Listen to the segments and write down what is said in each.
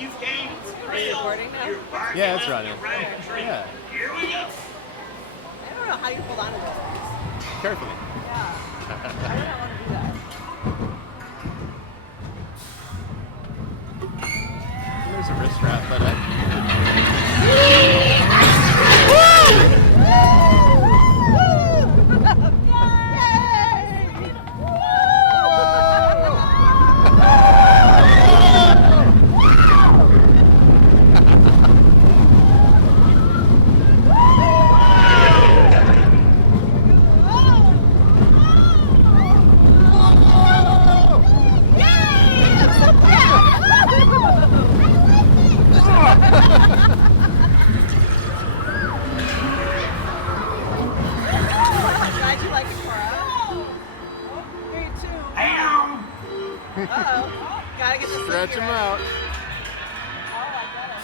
You can't thrill your barking Yeah, it's up running. the right tree. Yeah. Here we go. I don't know how you hold on to this. Carefully. Yeah. I don't want to do that. There's a wrist wrap, but Glad you like it, Cora. Oh, here you too. Uh-oh. Gotta get the stretch Slinky them ready. out. Oh, I get it.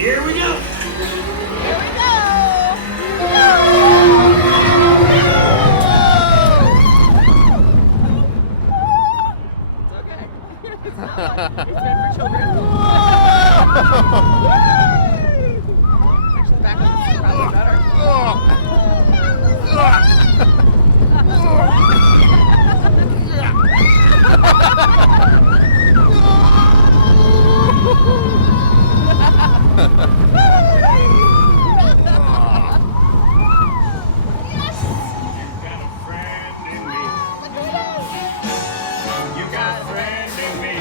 Here we go. Here we go. It's okay. It's not like it's meant for children. Actually, back on this is probably better. Got a friend in me. You got a friend in me.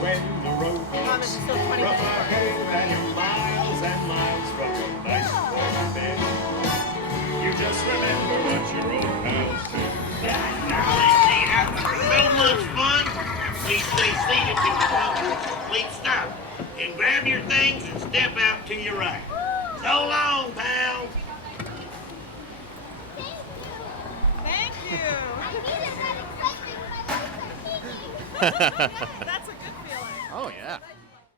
When the road Mom, gets it's still 20 rough minutes. ahead and you're miles and miles from a nice warm bed, you just remember what your old pals said. So much fun. Please stay seated till you come to a complete stop. And grab your things and step out to your right. So long, pal. Thank you. I needed that excitement. That's a good feeling. Oh yeah.